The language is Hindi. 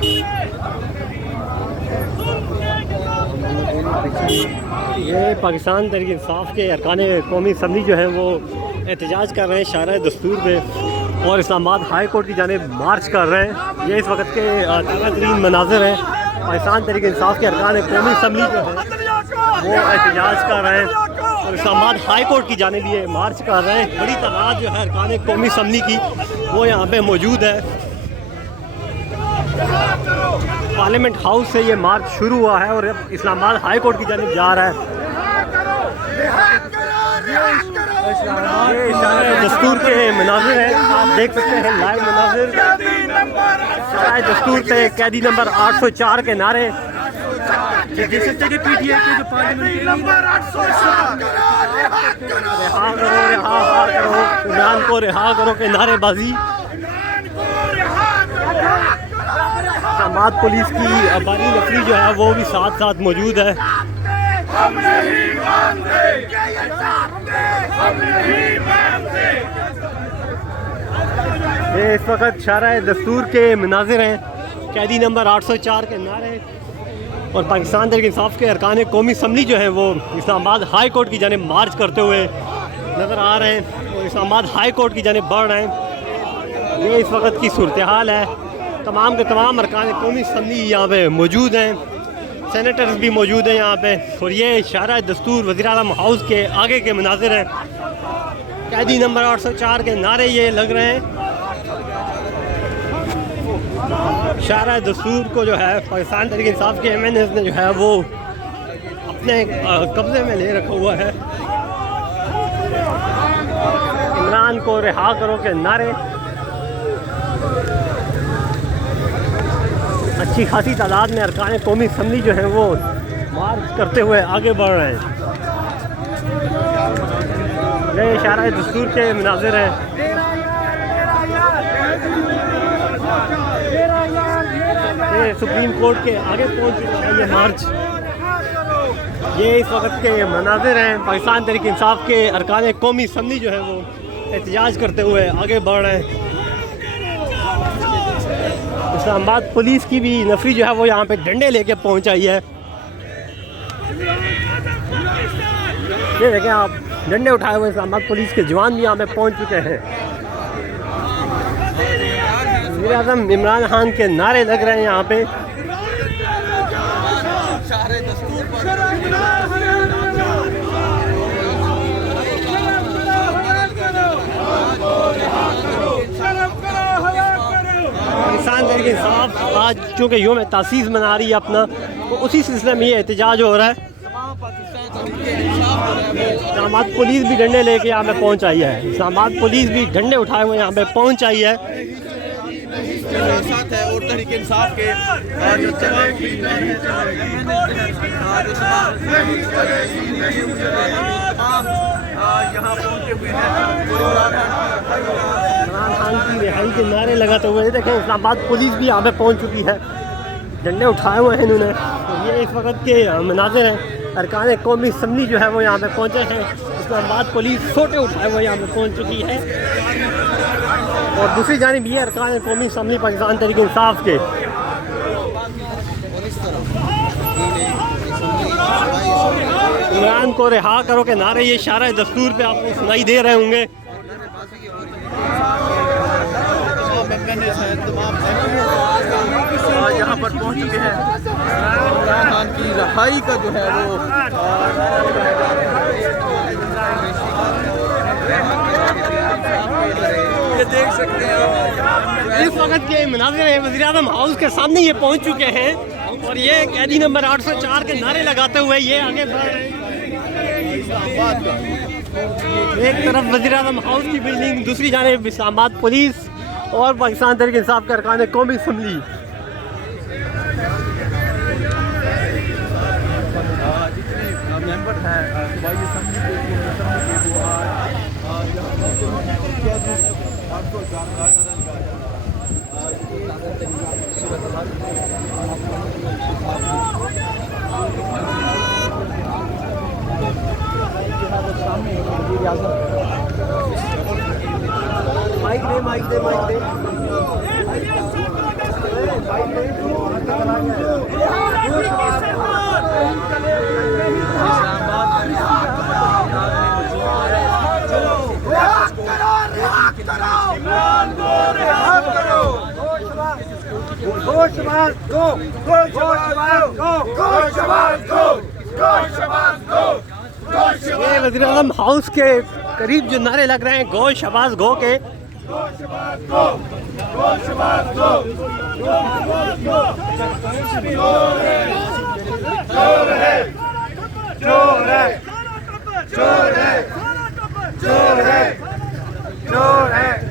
ये पाकिस्तान तहरीक इंसाफ के अरकान कौमी असम्बली जो है वो एहतजाज कर रहे हैं शारा दस्तूर पे और इस्लामाबाद हाई कोर्ट की जानिब मार्च कर रहे हैं। ये इस वक्त के ताज़ा तरीन मनाज़र हैं। पाकिस्तान तहरीक इंसाफ के अरकान कौमी असम्बली जो है वो एहतजाज कर रहे हैं और इस्लामाबाद हाई कोर्ट की जानिब ये मार्च कर रहे हैं। बड़ी तादाद जो है अरकान कौमी असम्बली की वो यहाँ पे मौजूद है। पार्लियामेंट हाउस से ये मार्च शुरू हुआ है और अब इस्लामाबाद हाई कोर्ट की जानिब जा रहा है। ये दस्तूर के मनाजिर हैं, आप देख सकते हैं लाइव मनाजिर। दस्तूर पे कैदी नंबर 804 के नारे देख सकते हैं कि PTI के जो पार्लियामेंट नंबर 804 रिहा करो, रिहा करो, इमरान को रिहा करो के नारेबाजी। इस्लामाबाद पुलिस की बानी नफरी जो है वो भी साथ साथ मौजूद है। ये इस वक्त शारा दस्तूर के मनाजिर हैं, कैदी नंबर 804 के नारे और पाकिस्तान तहरीक इंसाफ के अरकान कौमी असम्बली जो है वो इस्लामाबाद हाई कोर्ट की जानिब मार्च करते हुए नज़र आ रहे हैं और इस्लामाबाद हाई कोर्ट की जानिब बढ़ रहे हैं। ये इस वक्त की सूरत हाल है। तमाम के तमाम अरकान कौमी असम्बली यहाँ पे मौजूद हैं, सेनेटर्स भी मौजूद हैं यहाँ पे। और ये शारा दस्तूर वज़ीर आज़म हाउस के आगे के मनाजिर हैं। कैदी नंबर 804 के नारे ये लग रहे हैं। शारा दस्तूर को जो है पाकिस्तान तहरीक इंसाफ के MNAs ने जो है वो अपने कब्जे में ले रखा हुआ है। इमरान को रिहा करो के नारे अच्छी खासी तादाद में अरकान कौमी असम्बली जो है वो मार्च करते हुए आगे बढ़ रहे हैं। ये शारा दस्तूर के मनाजिर हैं। ये सुप्रीम कोर्ट के आगे पहुंच चुका है ये मार्च। ये इस वक्त के मनाजिर हैं। पाकिस्तान तहरीक इंसाफ के अरकान कौमी असम्बली जो है वो एहतजाज करते हुए आगे बढ़ रहे हैं। इस्लामाबाद पुलिस की भी नफरी जो है वो यहाँ पे डंडे लेके पहुंच आई है। ये देखें आप, डंडे उठाए हुए इस्लामाबाद पुलिस के जवान भी यहाँ पे पहुंच चुके हैं। वज़ीर आज़म इमरान खान के नारे लग रहे हैं यहाँ पे। पाकिस्तान तहरीक इंसाफ आज चूँकि यूम तासीस मना रही है अपना, तो उसी सिलसिले में ये एहतजाज हो रहा है। इस्लामाबाद पुलिस भी डंडे लेके यहाँ पे पहुँच आई है। इस्लामाबाद पुलिस भी डंडे उठाए हुए यहाँ पे पहुँच आई है। साथ है और तहरीक इंसाफ के जो तमाम यहाँ पहुँचे हुए हैं। इमरान खान की रिहाई के नारे लगाते हुए देखें इस्लामाबाद पुलिस भी यहाँ पे पहुँच चुकी है। डंडे उठाए हुए हैं इन्होंने। तो ये इस वक्त के मनाजिर हैं। अरकान कौमी असम्बली जो है वो यहाँ पे पहुँचे हैं। इस्लामाबाद पुलिस छोटे उठाए हुए यहाँ पे पहुँच चुकी है और दूसरी जानिब ये अरकान कौमी असम्बली पाकिस्तान तहरीक इंसाफ के। इमरान को रिहा करो के नारे ये शारा दस्तूर पे आपको सुनाई दे रहे होंगे। यहाँ पर पहुँच चुके हैं। इमरान खान की रिहाई का जो है वो देख सकते हैं। इस वक्त के मनाजिर वज़ीर आज़म हाउस के सामने ये पहुँच चुके हैं और ये कैदी नंबर 804 के नारे लगाते हुए ये आगे बढ़ रहे हैं। एक तरफ वज़ीर आज़म हाउस की बिल्डिंग, दूसरी जानिब इस्लामाबाद पुलिस और पाकिस्तान तहरीक इंसाफ के अरकान कौमी असम्बली। मेंबर हैं सूबाई असम्बली के माइक दे ये वज़ीर आज़म हाउस के करीब जो नारे लग रहे हैं गो शबाज गो के, चोर है